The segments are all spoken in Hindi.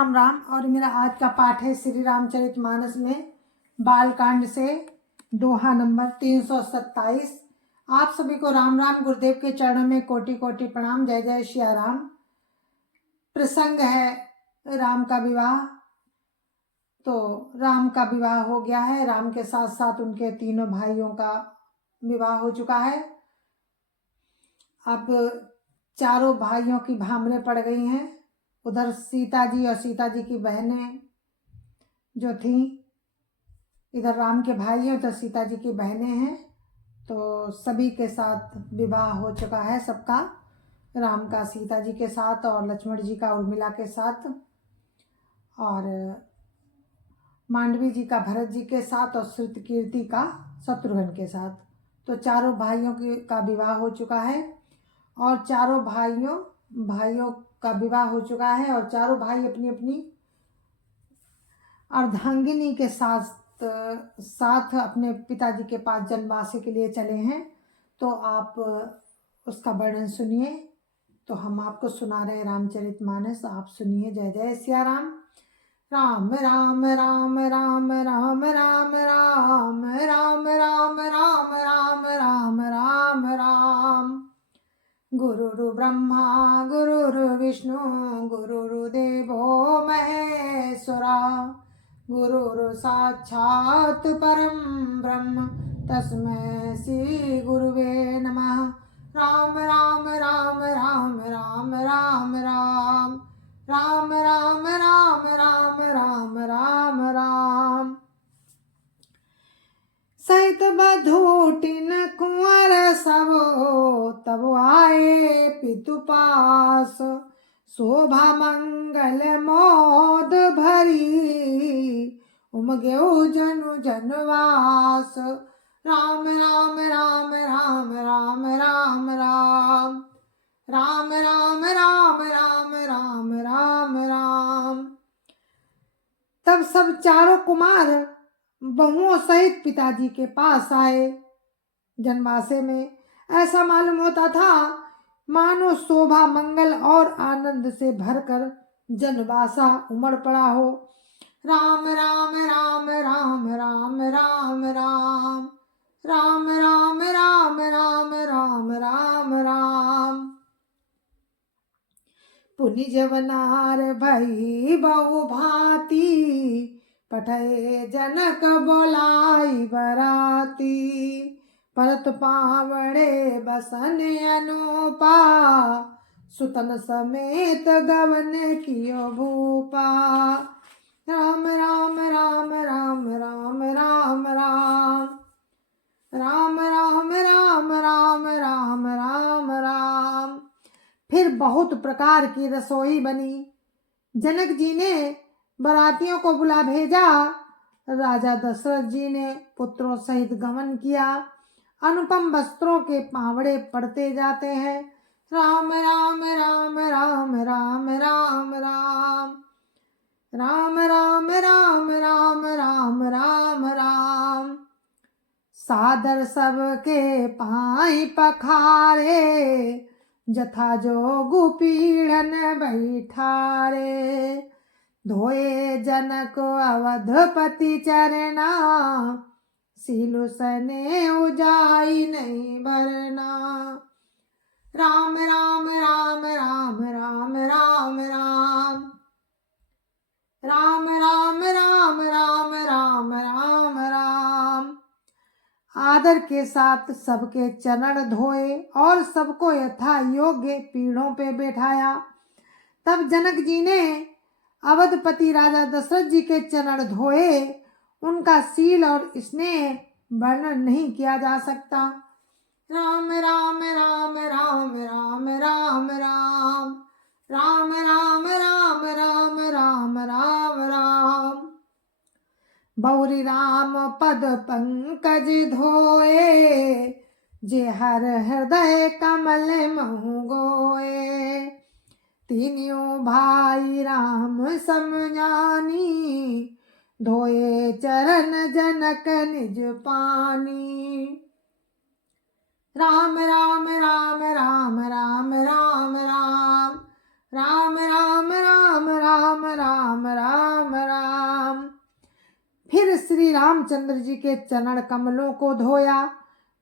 राम राम। और मेरा आज का पाठ है श्री रामचरितमानस में बालकांड से दोहा नंबर 327। आप सभी को राम राम। गुरुदेव के चरणों में कोटि कोटि प्रणाम। जय जय श्री राम। प्रसंग है राम का विवाह। तो राम का विवाह हो गया है। राम के साथ साथ उनके तीनों भाइयों का विवाह हो चुका है। अब चारों भाइयों की भामरें पड़ गई हैं। उधर सीता जी और सीता जी की बहनें जो थी, इधर राम के भाई हैं, उधर सीता जी की बहनें हैं। तो सभी के साथ विवाह हो चुका है सबका, राम का सीता जी के साथ और लक्ष्मण जी का उर्मिला के साथ और मांडवी जी का भरत जी के साथ और श्रुतकीर्ति का शत्रुघ्न के साथ। तो चारों भाइयों का विवाह हो चुका है और चारों भाइयों का विवाह हो चुका है और चारों भाई अपनी अपनी अर्धांगिनी के साथ अपने पिताजी के पास जनवासी के लिए चले हैं। तो आप उसका वर्णन सुनिए। तो हम आपको सुना रहे हैं रामचरितमानस, आप सुनिए। जय जय सिया राम। राम राम राम राम राम राम राम राम राम राम राम राम राम राम। गुरुर् ब्रह्मा गुरुर्विष्णु गुरुर्देवो महेश्वरा, गुरुर् साक्षात् परं ब्रह्म तस्मै श्री गुरुवे नमः। राम राम राम राम राम राम राम राम राम राम राम राम राम राम। सहित बधूटिन कुंवर सबो, तब आए पितु पास। शोभा मंगल मोद भरी, उमगेउ जनु जनवास। राम राम राम राम राम राम राम राम राम राम राम राम राम राम। तब सब चारों कुमार बहुओं सहित पिताजी के पास आए। जनवासे में ऐसा मालूम होता था मानो शोभा मंगल और आनंद से भरकर जनवासा उमड़ पड़ा हो। राम राम राम राम राम राम राम राम राम राम राम राम राम राम। पुनि जवनार भई बहु भांति, पठय जनक बोलाई बराती। परत पावड़े बसन अनुपा, सुतन समेत गवन कियो भूपा। राम राम राम राम राम राम राम राम राम राम राम राम राम राम। फिर बहुत प्रकार की रसोई बनी। जनक जी ने बरातियों को बुला भेजा। राजा दशरथ जी ने पुत्रों सहित गमन किया। अनुपम वस्त्रों के पावड़े पड़ते जाते हैं। राम राम राम राम राम राम राम राम राम राम राम राम राम राम। सादर सबके पाई पखारे, जथा जोगु पीढ़न बैठारे। धोए जनक अवधपति चरना, सीलु सने उजाई नहीं भरना। राम राम राम राम राम राम राम राम राम राम राम राम राम राम। आदर के साथ सबके चरण धोए और सबको यथा योग्य पीढ़ों पे बैठाया। तब जनक जी ने अवधपति राजा दशरथ जी के चरण धोए। उनका शील और स्नेह वर्णन नहीं किया जा सकता। राम राम राम राम राम राम राम राम राम राम राम राम राम राम। बौरी राम पद पंकज धोए, जे हर हृदय कमल महु गोए। तीनियों भाई राम समझानी, धोए चरण जनक निज पानी। राम राम राम राम राम राम राम राम राम राम राम राम राम राम राम। फिर श्री रामचंद्र जी के चरण कमलों को धोया,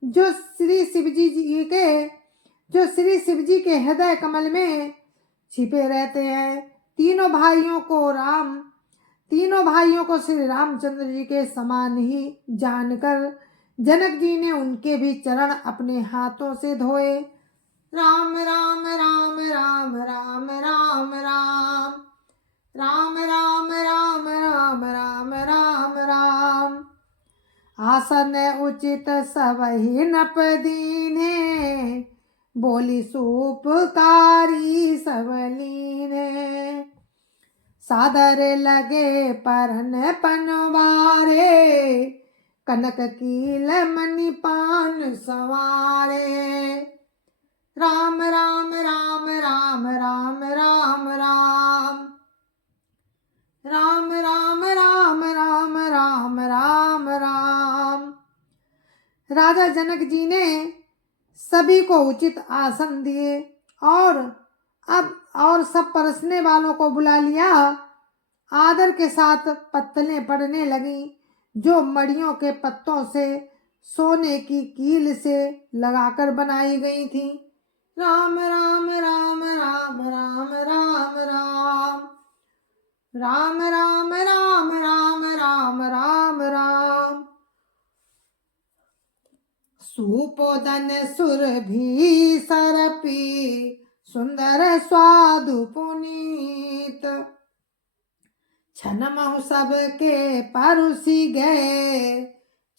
जो श्री शिव जी के हृदय कमल में छिपे रहते हैं। तीनों भाइयों को श्री रामचंद्र जी के समान ही जानकर जनक जी ने उनके भी चरण अपने हाथों से धोए। राम राम राम राम राम राम राम राम राम राम राम राम राम राम। आसन उचित सबहि नप दीने, बोली सूपकारी सब लीने। सादर लगे परन पनवारे, कनक कील मणि पान संवारे। राम राम राम राम राम राम राम राम राम राम राम राम राम राम। राजा जनक जी ने सभी को उचित आसन दिए और सब परसने वालों को बुला लिया। आदर के साथ पत्तलें पड़ने लगी, जो मड़ियों के पत्तों से सोने की कील से लगाकर बनाई गई थी। राम राम राम राम राम राम राम राम राम राम राम राम राम राम। सुपोदन सुरभि सरपी, सुंदर स्वादु पुनीत। छनमहु सबके परुसी गए,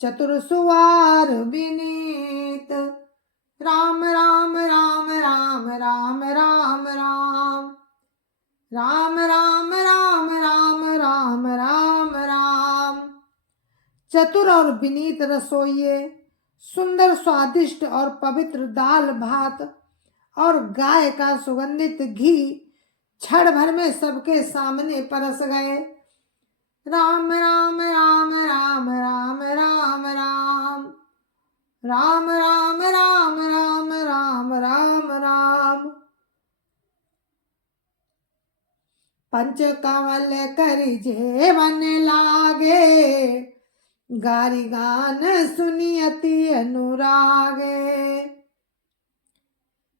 चतुर सुवार विनीत। राम राम राम राम राम राम राम राम राम राम राम राम राम राम। चतुर और विनीत रसोइये, सुंदर स्वादिष्ट और पवित्र दाल भात और गाय का सुगंधित घी क्षण भर में सबके सामने परस गए। राम राम राम राम राम राम राम राम राम राम राम राम राम राम। पंच कंवल करि जेवन लागे, गारी गान सुनि अति अनुरागे।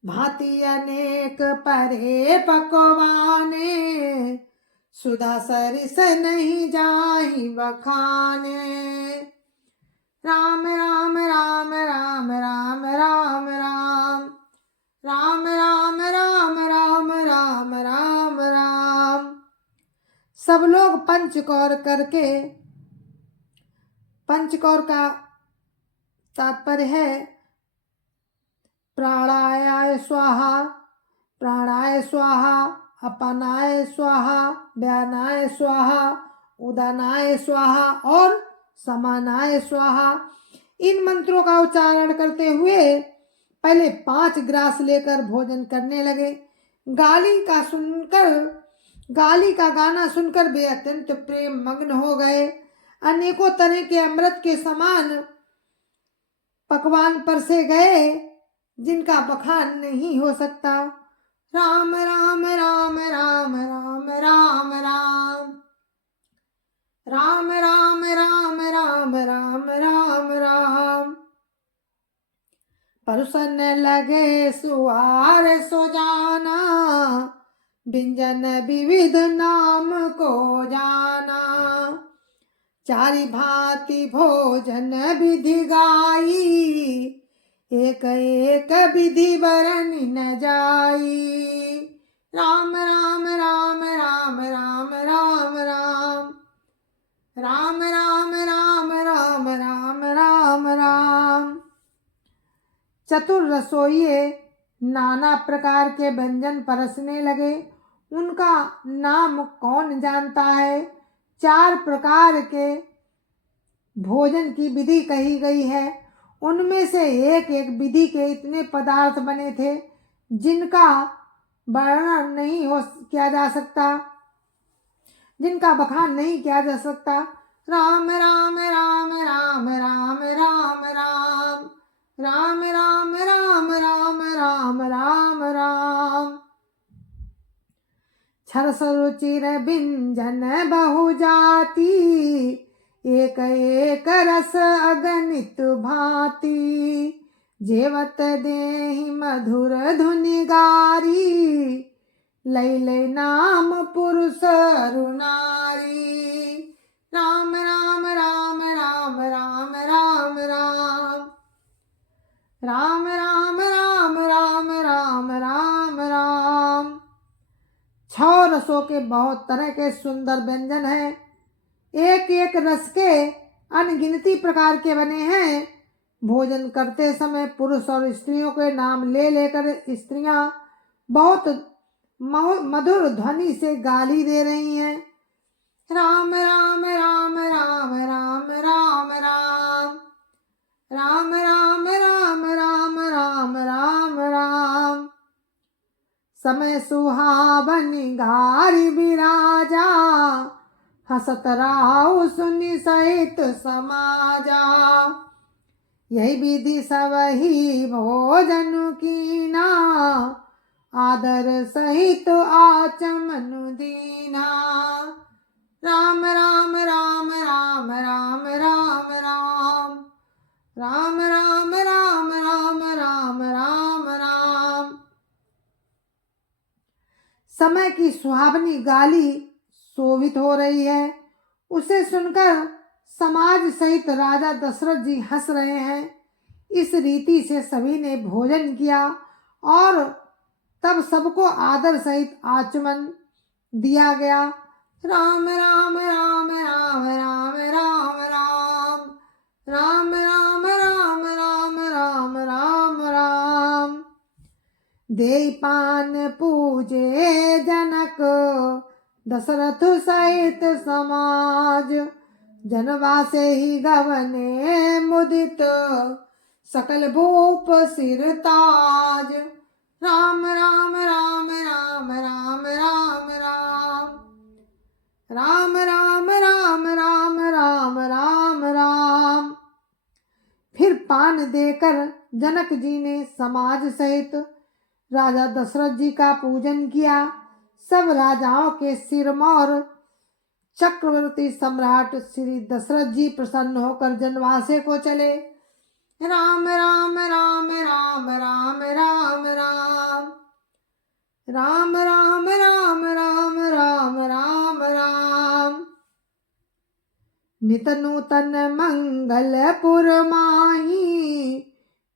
भांति अनेक परे पकवाने, सुधा सरिस नहीं जाहि बखाने। राम राम राम राम राम राम राम राम राम राम राम राम राम राम। सब लोग पंचकौर का तात्पर्य है प्राणाय स्वाहा, प्राणाय स्वाहा, अपानाय स्वाहा, व्यानाय स्वाहा, उदानाय स्वाहा और समानाय स्वाहा। इन मंत्रों का उच्चारण करते हुए पहले 5 ग्रास लेकर भोजन करने लगे। गाली का गाना सुनकर वे अत्यंत प्रेम मग्न हो गए। अनेकों तरह के अमृत के समान पकवान परसे गए, जिनका बखान नहीं हो सकता। राम राम राम राम राम राम राम राम राम राम राम राम राम राम। परुसन लगे सुआर सुजाना, व्यंजन विविध नाम को जाना। चारि भांति भोजन विधि गाई, एक एक विधि बरनि न जाई। राम राम राम राम राम राम राम राम राम राम राम राम राम राम। चतुर रसोइये नाना प्रकार के व्यंजन परसने लगे। उनका नाम कौन जानता है। 4 प्रकार के भोजन की विधि कही गई है। उनमें से एक एक विधि के इतने पदार्थ बने थे, जिनका वर्णन नहीं किया जा सकता, जिनका बखान नहीं किया जा सकता। राम राम राम राम राम राम राम राम राम राम राम राम राम राम। छरस रुचिर बिंजन बहु जाति, एक एक रस अगणित भांति। जेवत देहि मधुर धुनि गारी, लई लई नाम पुरुष अरु नारी। राम राम राम राम राम राम राम, राम राम राम राम राम राम राम। 6 रसों के बहुत तरह के सुंदर व्यंजन हैं। एक एक रस के अनगिनती प्रकार के बने हैं। भोजन करते समय पुरुष और स्त्रियों के नाम ले लेकर स्त्रियां बहुत मधुर ध्वनि से गाली दे रही हैं। राम राम राम राम राम राम राम, राम राम राम राम राम राम राम। समय सुहावनि घारी बिराजा, हसत राहु सुनि सहित समाजा। यही विधि सबहि भोजन कीना, आदर सहित आचमन दीना। राम राम राम राम राम राम राम, राम राम राम राम राम राम राम। समय की सुहावनी गाली शोभित हो रही है। उसे सुनकर समाज सहित राजा दशरथ जी हंस रहे हैं। इस रीति से सभी ने भोजन किया और तब सबको आदर सहित आचमन दिया गया। राम राम राम राम राम राम राम, राम राम राम राम राम राम राम। देई पान पूजे जनक, दशरथ सहित समाज। जनवासे ही गवने मुदित, सकल भूप सिर ताज। राम राम राम राम राम राम राम, राम राम राम राम राम राम राम। फिर पान देकर जनक जी ने समाज सहित राजा दशरथ जी का पूजन किया। सब राजाओं के सिरमौर चक्रवर्ती सम्राट श्री दशरथ जी प्रसन्न होकर जनवासे को चले। राम राम राम राम राम राम राम, राम राम राम राम राम राम राम। नित नूतन मंगलपुर माही,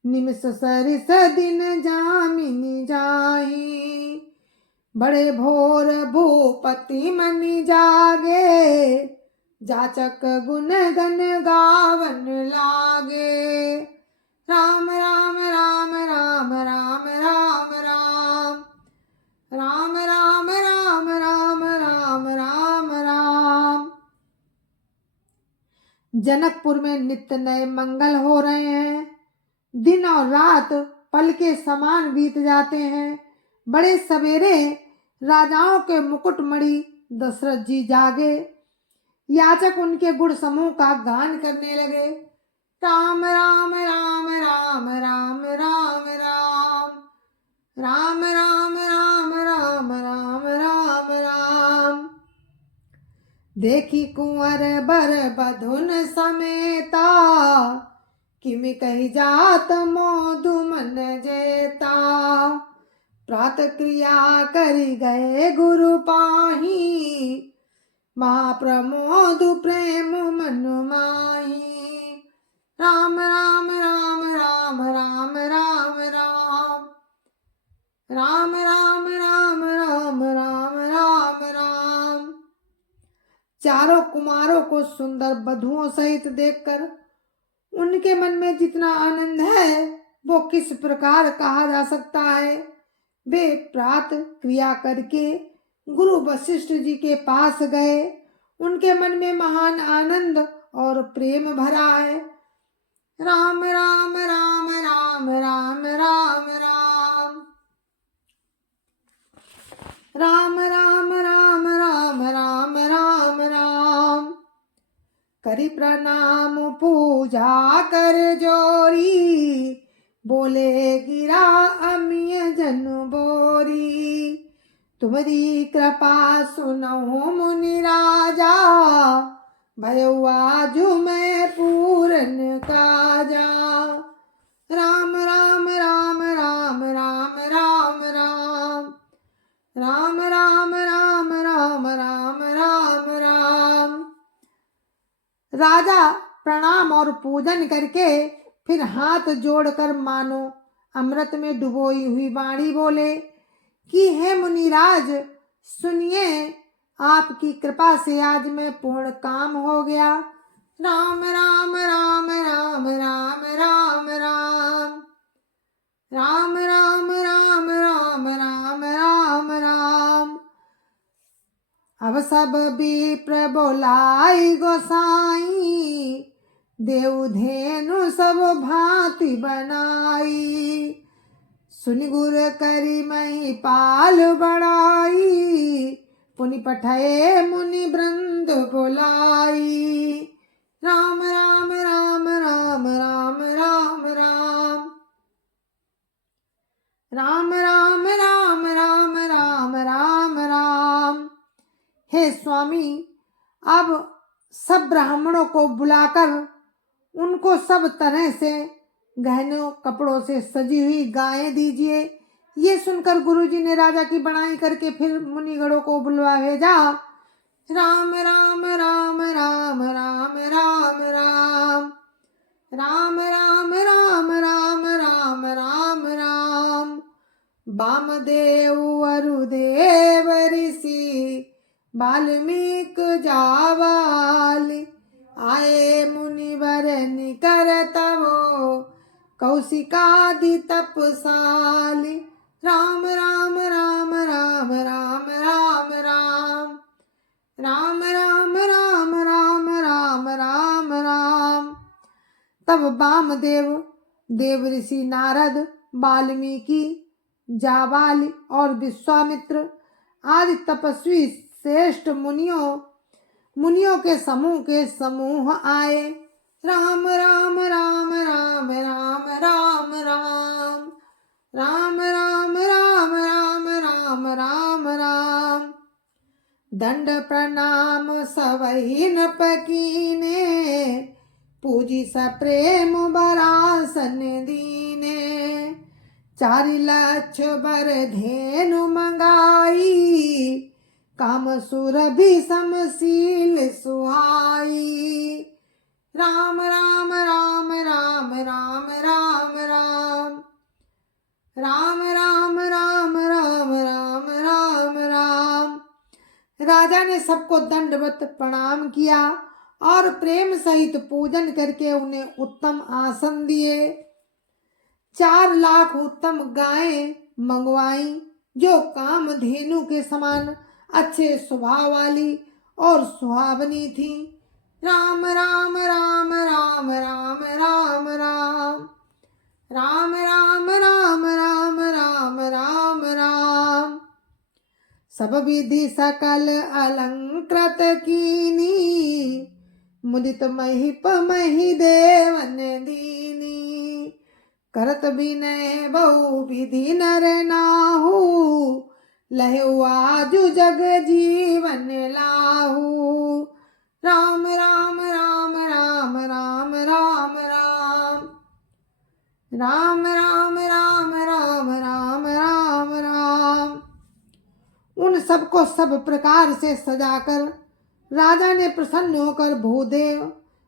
निमिष सरिस दिन जामिनी जाही। बड़े भोर भूपति मनि जागे, जाचक गुण गन गावन लागे। राम राम राम राम राम राम राम, राम राम राम राम राम राम राम। जनकपुर में नित्य नए मंगल हो रहे हैं। दिन और रात पल के समान बीत जाते हैं। बड़े सवेरे राजाओं के मुकुटमणि दशरथ जी जागे। याचक उनके गुण समूह का गान करने लगे। राम राम राम राम राम राम राम, राम राम राम राम राम राम राम। देखी कुंवर बर बधुन समेता, किमि कहि जात मोदु मन जेता। प्रात क्रिया करि गए गुरु पाही, महाप्रमोद प्रेम मन माही। राम राम राम राम राम राम राम, राम राम राम राम राम राम राम। चारों कुमारों को सुंदर बधुओं सहित देखकर उनके मन में जितना आनंद है वो किस प्रकार कहा जा सकता है। वे प्रात क्रिया करके गुरु वशिष्ठ जी के पास गए। उनके मन में महान आनंद और प्रेम भरा है। राम राम राम राम राम राम राम, राम राम राम राम राम राम राम। करि प्रणाम पूजा कर जोरी, बोले गिरा अमिय जन बोरी। तुम्हारी कृपा सुनहु मुनि राजा, भयो आजु मैं पूरन काजा। राम राम राम राम राम राम राम, राम राम राम राम राम राम राम। राजा प्रणाम और पूजन करके फिर हाथ जोड़कर मानो अमृत में डुबोई हुई वाणी बोले कि हे मुनिराज, सुनिए, आपकी कृपा से आज मैं पूर्ण काम हो गया। राम राम राम राम राम राम राम, राम राम राम राम राम राम राम। अब सब विप्र बोलाई गोसाई, देव धेनु सब भांति बनाई। सुनि गुर करी महिपाल बड़ाई, पुनि पठये मुनि वृंद बुलाई। राम राम राम राम राम राम राम, राम राम राम राम राम राम राम। हे स्वामी, अब सब ब्राह्मणों को बुलाकर उनको सब तरह से गहनों कपड़ों से सजी हुई गायें दीजिए। ये सुनकर गुरुजी ने राजा की बड़ाई करके फिर मुनिगणों को बुलवा भेजा। राम राम राम राम राम राम राम, राम राम राम राम राम राम राम। वामदेव वरुदेव ऋषि, वाल्मीक जावालि, आए मुनिवर निकर तवो, कौशिकादि तपसालि। राम राम राम राम राम राम राम, राम राम राम राम राम राम राम। तब वामदेव, देव ऋषि नारद, वाल्मीकि, जाबाली और विश्वामित्र आदि तपस्वी श्रेष्ठ मुनियों के समूह आए। राम राम राम राम राम राम राम, राम राम राम राम राम राम राम। दंड प्रणाम सबहि नपकीने, पूजी सप्रेम बरासन दीने। 4 लाख बर धेनु मंगाई, काम सुरभि समशील सुहाई। राम राम राम राम राम राम राम, राम राम राम राम राम राम राम। राजा ने सबको दंडवत प्रणाम किया और प्रेम सहित पूजन करके उन्हें उत्तम आसन दिए। 4 लाख उत्तम गायें मंगवाई, जो कामधेनु के समान अच्छे स्वभाव वाली और सुहावनी थी। राम राम राम राम राम राम राम, राम राम राम राम राम राम राम। सब विधि सकल अलंकृत कीनी, मुदित महिप मही देवन दीनी। करत विनय बहु विधि नर नाहू, लहु आजु जग जीवन लाहू। राम राम राम राम राम राम राम, राम राम राम राम राम राम राम। उन सबको सब प्रकार से सजाकर राजा ने प्रसन्न होकर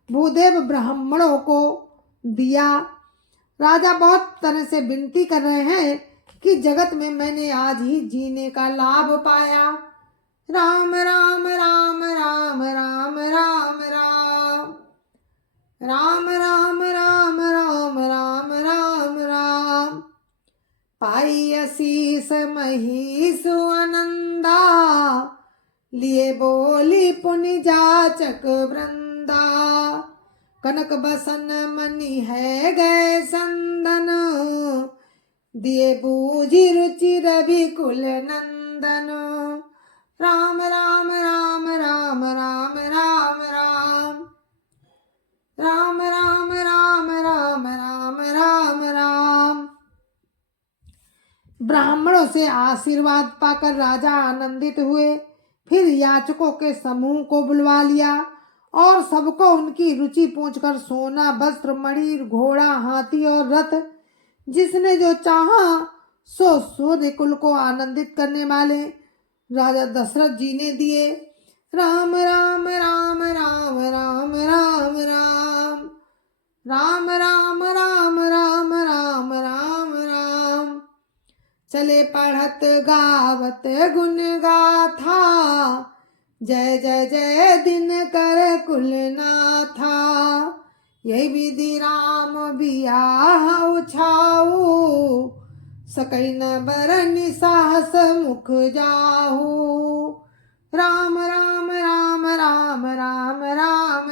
भूदेव ब्राह्मणों को दिया। राजा बहुत तरह से विनती कर रहे हैं कि जगत में मैंने आज ही जीने का लाभ पाया। राम राम राम राम राम राम राम, राम राम राम राम राम राम राम। पाई असीस महीसु आनंदा, लिए बोली पुनि जाचक वृंदा। कनक बसन मणि है गए संदन, दिए बूझी रुचि रवि कुल नंदन। राम राम राम राम राम राम राम, राम राम राम राम राम राम राम। ब्राह्मणों से आशीर्वाद पाकर राजा आनंदित हुए। फिर याचकों के समूह को बुलवा लिया और सबको उनकी रुचि पूछकर सोना, वस्त्र, मणि, घोड़ा, हाथी और रथ जिसने जो चाहा सो सूर्य कुल को आनंदित करने वाले राजा दशरथ जी ने दिए। राम राम राम राम राम राम राम राम राम राम राम राम राम राम। चले पढ़त गावत गुण गाथा, जय जय जय दिनकर कुलनाथा। यही विधि राम बियाह उछाऊ, सकई न बरनि साहस मुख जाहू। राम राम राम राम राम राम राम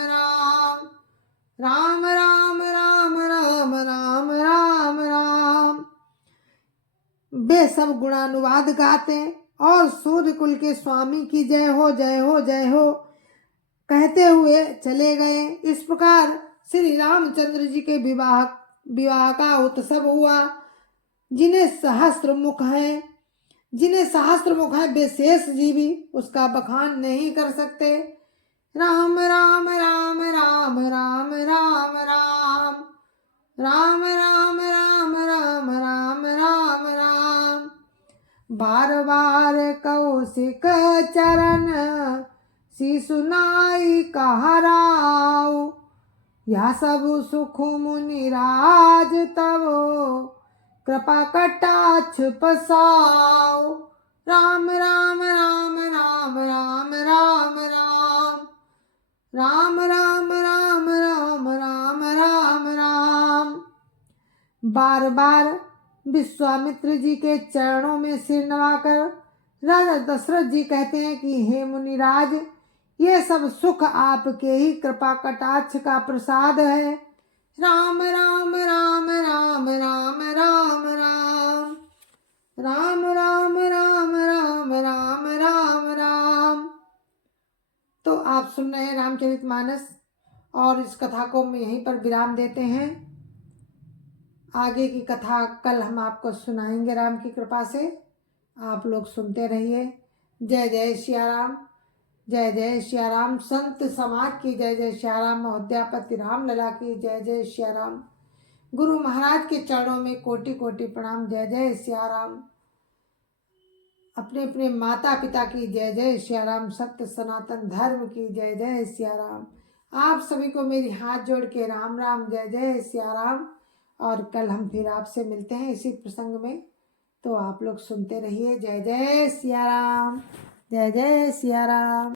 राम राम राम राम राम राम राम। वे सब गुणानुवाद गाते और सूर्य कुल के स्वामी की जय हो जय हो जय हो कहते हुए चले गए। इस प्रकार श्री रामचंद्र जी के विवाह का उत्सव हुआ। जिन्हें सहस्त्र मुख है वे शेष जी भी उसका बखान नहीं कर सकते। राम राम राम राम राम राम राम राम राम राम राम राम राम राम। बार बार कौशिक चरण शिशुनाई कहराओ, यह सब सुख मुनि राज तब कृपा कटाक्ष पसाओ। राम राम राम राम राम राम राम राम राम राम राम राम राम राम। बार बार विश्वामित्र जी के चरणों में सिर नवाकर राजा दशरथ जी कहते हैं कि हे मुनिराज, ये सब सुख आपके ही कृपा कटाक्ष का प्रसाद है। राम राम राम राम राम राम राम राम राम राम राम राम राम राम। तो आप सुन रहे हैं रामचरितमानस और इस कथा को हम यहीं पर विराम देते हैं। आगे की कथा कल हम आपको सुनाएंगे राम की कृपा से। आप लोग सुनते रहिए। जय जय सिया राम, जय जय सिया राम। संत समाज की जय जय सिया राम। अयोध्यापति राम लला की जय जय सिया राम। गुरु महाराज के चरणों में कोटि कोटि प्रणाम। जय जय सिया राम। अपने अपने माता पिता की जय जय सिया राम। सत्य सनातन धर्म की जय जय सिया राम। आप सभी को मेरी हाथ जोड़ के राम राम, जय जय सिया राम। और कल हम फिर आपसे मिलते हैं इसी प्रसंग में। तो आप लोग सुनते रहिए। जय जय सिया राम, जय जय सिया राम।